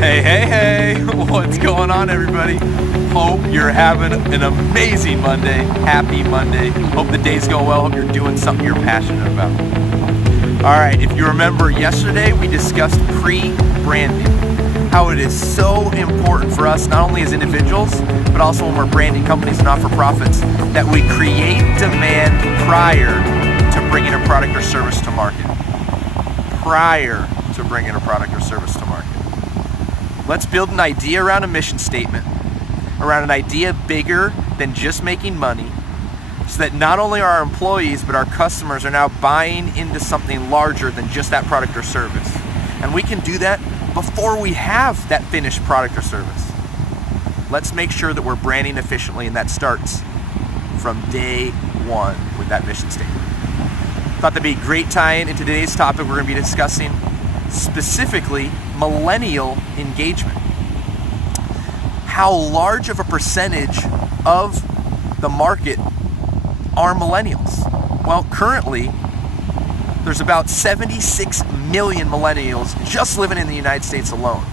Hey, hey, hey, what's going on, everybody? Hope you're having an amazing Monday. Happy Monday. Hope the day's going well. Hope you're doing something you're passionate about. All right, if you remember yesterday, we discussed pre-branding, how it is so important for us, not only as individuals, but also when we're branding companies and not-for-profits, that we create demand prior to bringing a product or service to market. Prior to bringing a product or service to market. Let's build an idea around a mission statement, around an idea bigger than just making money, so that not only our employees, but our customers are now buying into something larger than just that product or service. And we can do that before we have that finished product or service. Let's make sure that we're branding efficiently, and that starts from day one with that mission statement. Thought that'd be a great tie-in into today's topic. We're going to be discussing specifically millennial engagement. How large of a percentage of the market are millennials? Well, currently, there's about 76 million millennials just living in the United States alone.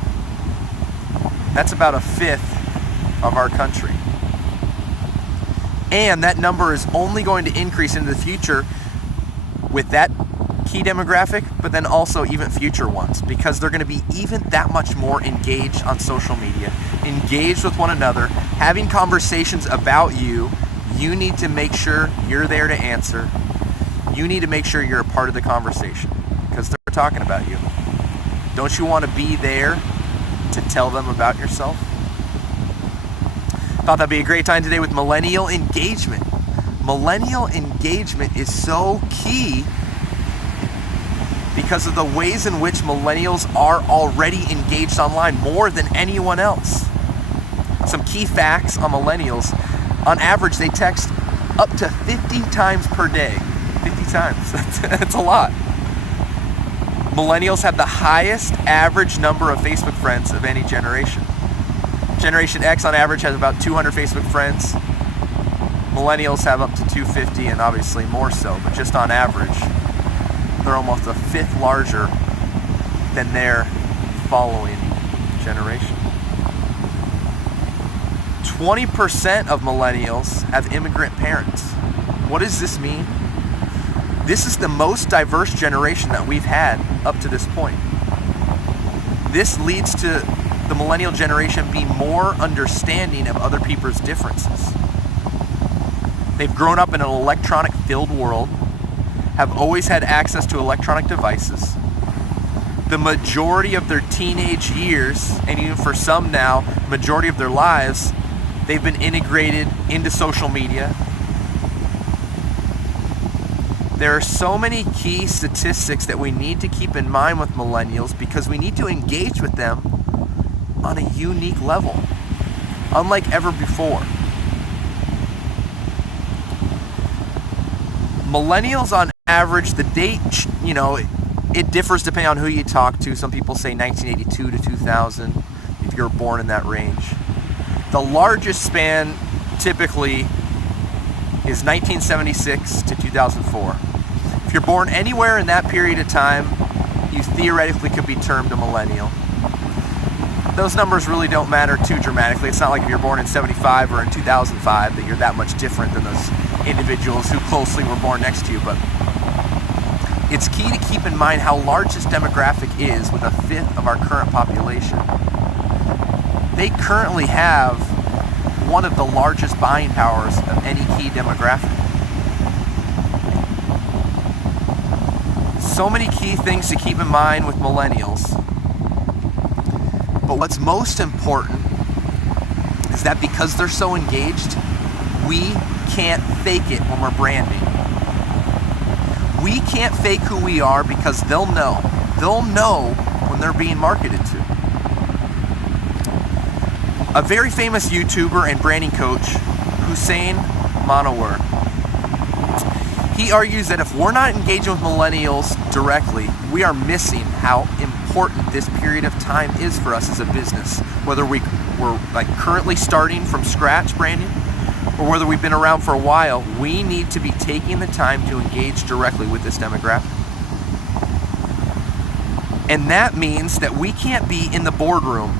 That's about a fifth of our country. And that number is only going to increase into the future with that key demographic, but then also even future ones, because they're going to be even that much more engaged on social media, engaged with one another, having conversations about you. You need to make sure you're there to answer. You need to make sure you're a part of the conversation, because they're talking about you. Don't you want to be there to tell them about yourself? Thought that'd be a great time today with millennial engagement. Millennial engagement is so key because of the ways in which millennials are already engaged online more than anyone else. Some key facts on millennials. On average, they text up to 50 times per day. 50 times, that's a lot. Millennials have the highest average number of Facebook friends of any generation. Generation X on average has about 200 Facebook friends. Millennials have up to 250 and obviously more so, but just on average, they're almost a fifth larger than their following generation. 20% of millennials have immigrant parents. What does this mean? This is the most diverse generation that we've had up to this point. This leads to the millennial generation being more understanding of other people's differences. They've grown up in an electronic-filled world, have always had access to electronic devices. The majority of their teenage years, and even for some now, majority of their lives, they've been integrated into social media. There are so many key statistics that we need to keep in mind with millennials, because we need to engage with them on a unique level, unlike ever before. Millennials on average, the date, it differs depending on who you talk to. Some people say 1982 to 2000, if you're born in that range. The largest span typically is 1976 to 2004. If you're born anywhere in that period of time, you theoretically could be termed a millennial. Those numbers really don't matter too dramatically. It's not like if you're born in 75 or in 2005 that you're that much different than those individuals who closely were born next to you, but it's key to keep in mind how large this demographic is, with a fifth of our current population. They currently have one of the largest buying powers of any key demographic. So many key things to keep in mind with millennials. But what's most important is that because they're so engaged, we can't fake it when we're branding. We can't fake who we are, because they'll know. They'll know when they're being marketed to. A very famous YouTuber and branding coach, Hussein Manawer, he argues that if we're not engaging with millennials directly, we are missing how important this period of time is for us as a business. Whether we're currently starting from scratch branding, or whether we've been around for a while, we need to be taking the time to engage directly with this demographic. And that means that we can't be in the boardroom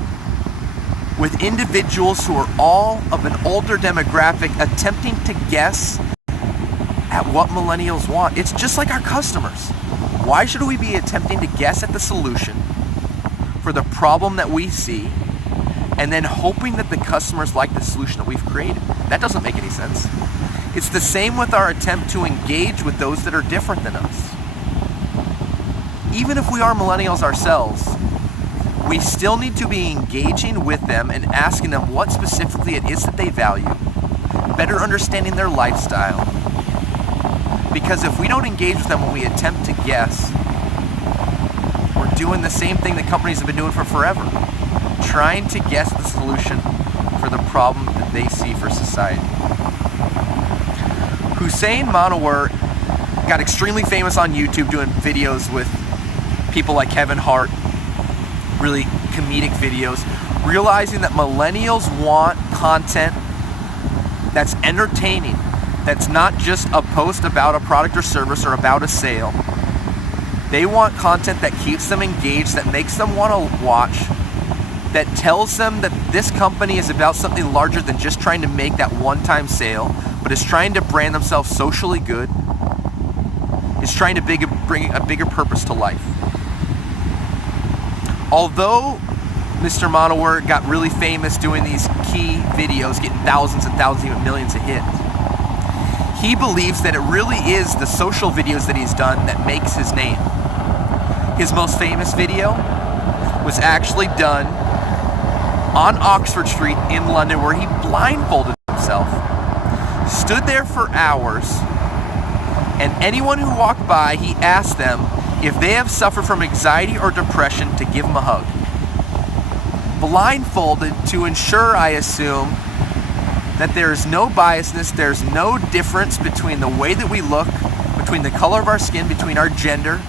with individuals who are all of an older demographic attempting to guess at what millennials want. It's just like our customers. Why should we be attempting to guess at the solution for the problem that we see and then hoping that the customers like the solution that we've created? That doesn't make any sense. It's the same with our attempt to engage with those that are different than us. Even if we are millennials ourselves, we still need to be engaging with them and asking them what specifically it is that they value, better understanding their lifestyle. Because if we don't engage with them when we attempt to guess, we're doing the same thing that companies have been doing for forever, trying to guess the solution for the problem that they see for society. Hussein Manawer got extremely famous on YouTube doing videos with people like Kevin Hart, really comedic videos, realizing that millennials want content that's entertaining, that's not just a post about a product or service or about a sale. They want content that keeps them engaged, that makes them want to watch, that tells them that this company is about something larger than just trying to make that one-time sale, but is trying to brand themselves socially good, is trying to bring a bigger purpose to life. Although Mr. Manawer got really famous doing these key videos, getting thousands and thousands, even millions of hits, he believes that it really is the social videos that he's done that makes his name. His most famous video was actually done on Oxford Street in London, where he blindfolded himself, stood there for hours, and anyone who walked by, he asked them if they have suffered from anxiety or depression to give him a hug. Blindfolded to ensure, I assume, that there's no biasness, there's no difference between the way that we look, between the color of our skin, between our gender.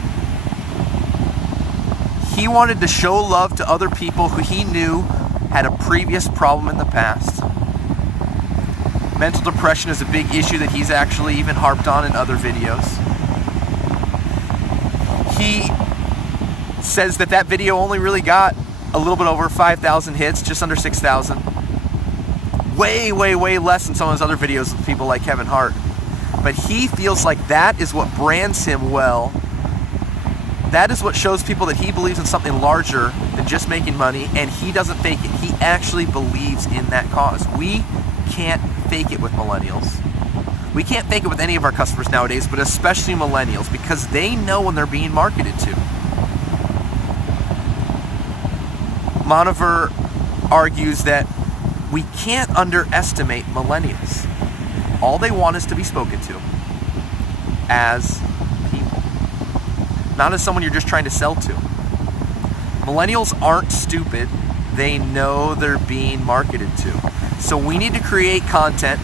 He wanted to show love to other people who he knew had a previous problem in the past. Mental depression is a big issue that he's actually even harped on in other videos. He says that that video only really got a little bit over 5,000 hits, just under 6,000. Way, way, way less than some of his other videos with people like Kevin Hart. But he feels like that is what brands him well. That is what shows people that he believes in something larger than just making money, and he doesn't fake it. He actually believes in that cause. We can't fake it with millennials. We can't fake it with any of our customers nowadays, but especially millennials, because they know when they're being marketed to. Manawer argues that we can't underestimate millennials. All they want is to be spoken to as people, not as someone you're just trying to sell to. Millennials aren't stupid. They know they're being marketed to. So we need to create content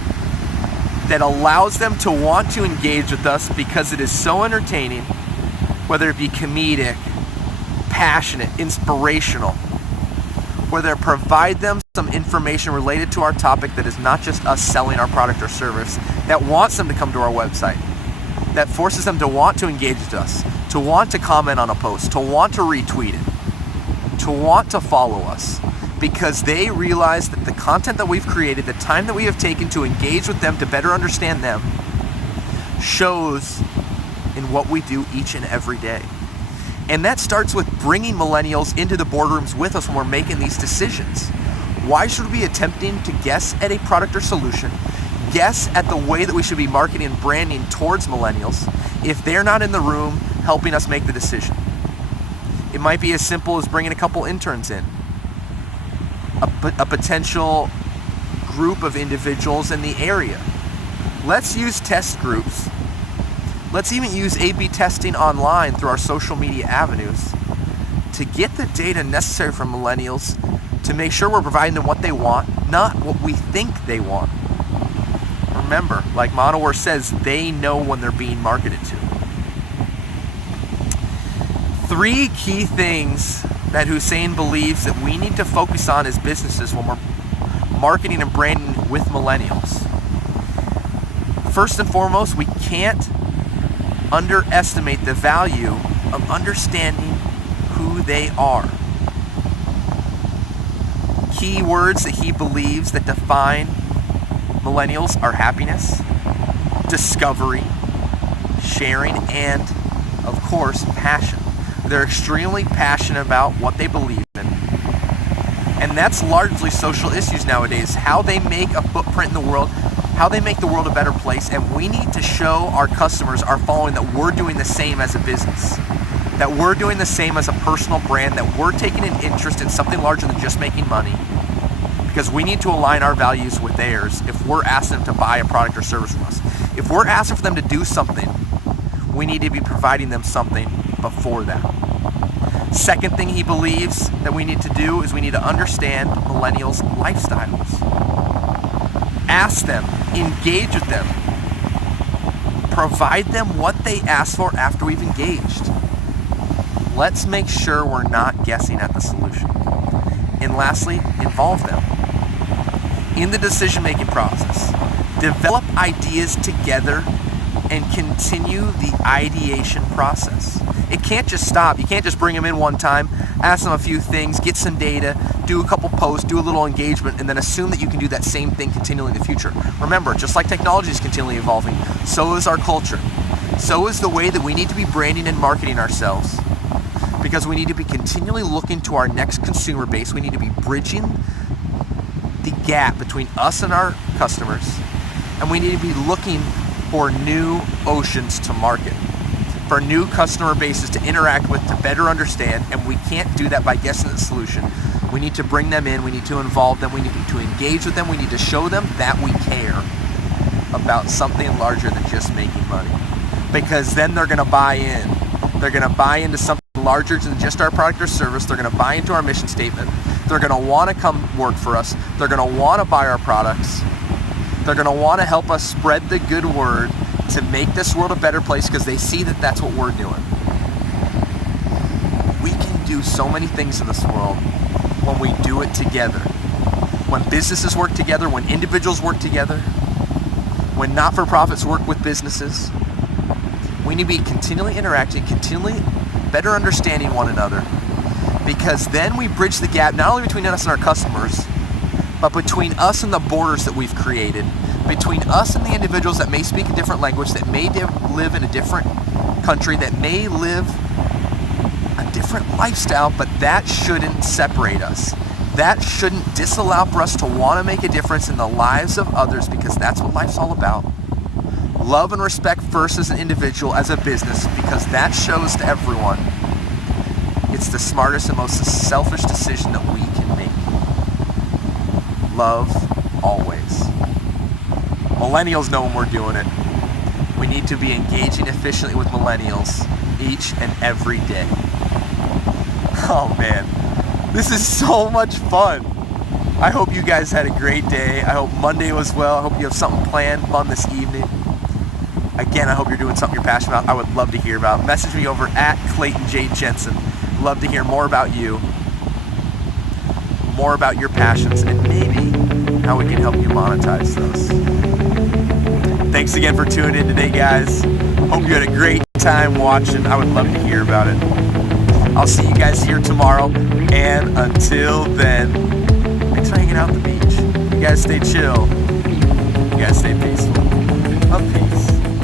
that allows them to want to engage with us because it is so entertaining, whether it be comedic, passionate, inspirational, whether it provide them some information related to our topic that is not just us selling our product or service, that wants them to come to our website, that forces them to want to engage with us, to want to comment on a post, to want to retweet it, to want to follow us, because they realize that the content that we've created, the time that we have taken to engage with them, to better understand them, shows in what we do each and every day. And that starts with bringing millennials into the boardrooms with us when we're making these decisions. Why should we be attempting to guess at a product or solution, guess at the way that we should be marketing and branding towards millennials, if they're not in the room helping us make the decision? It might be as simple as bringing a couple interns in, a potential group of individuals in the area. Let's use test groups. Let's even use A/B testing online through our social media avenues to get the data necessary from millennials to make sure we're providing them what they want, not what we think they want. Remember, like Manawer says, they know when they're being marketed to. 3 key things that Hussein believes that we need to focus on as businesses when we're marketing and branding with millennials. First and foremost, we can't underestimate the value of understanding who who they are. Key words that he believes that define millennials are happiness, discovery, sharing, and, of course, passion. They're extremely passionate about what they believe in. And that's largely social issues nowadays, how they make a footprint in the world, how they make the world a better place, and we need to show our customers, our following, that we're doing the same as a business, that we're doing the same as a personal brand, that we're taking an interest in something larger than just making money, because we need to align our values with theirs if we're asking them to buy a product or service from us. If we're asking for them to do something, we need to be providing them something before that. Second thing he believes that we need to do is we need to understand millennials' lifestyles. Ask them, engage with them, provide them what they ask for after we've engaged. Let's make sure we're not guessing at the solution. And lastly, involve them in the decision-making process. Develop ideas together and continue the ideation process. It can't just stop. You can't just bring them in one time, ask them a few things, get some data, do a couple posts, do a little engagement, and then assume that you can do that same thing continually in the future. Remember, just like technology is continually evolving, so is our culture. So is the way that we need to be branding and marketing ourselves, because we need to be continually looking to our next consumer base. We need to be bridging the gap between us and our customers, and we need to be looking for new oceans to market, for new customer bases to interact with, to better understand, and we can't do that by guessing the solution. We need to bring them in, we need to involve them, we need to engage with them, we need to show them that we care about something larger than just making money. Because then they're gonna buy in. They're gonna buy into something larger than just our product or service. They're gonna buy into our mission statement. They're gonna wanna come work for us. They're gonna wanna buy our products. They're gonna wanna help us spread the good word to make this world a better place, because they see that that's what we're doing. We can do so many things in this world when we do it together. When businesses work together, when individuals work together, when not-for-profits work with businesses. We need to be continually interacting, continually better understanding one another, because then we bridge the gap not only between us and our customers, but between us and the borders that we've created, between us and the individuals that may speak a different language, that may live in a different country, that may live a different lifestyle, but that shouldn't separate us. That shouldn't disallow for us to want to make a difference in the lives of others, because that's what life's all about. Love and respect first as an individual, as a business, because that shows to everyone it's the smartest and most selfish decision that we can make. Love always. Millennials know when we're doing it. We need to be engaging efficiently with millennials each and every day. Oh man, this is so much fun. I hope you guys had a great day. I hope Monday was well. I hope you have something planned fun this evening. Again, I hope you're doing something you're passionate about. I would love to hear about it. Message me over at Clayton J. Jensen. Love to hear more about you, more about your passions, and maybe how we can help you monetize those. Thanks again for tuning in today, guys. Hope you had a great time watching. I would love to hear about it. I'll see you guys here tomorrow, and until then, thanks for hanging out at the beach. You guys stay chill. You guys stay peaceful. Love, peace.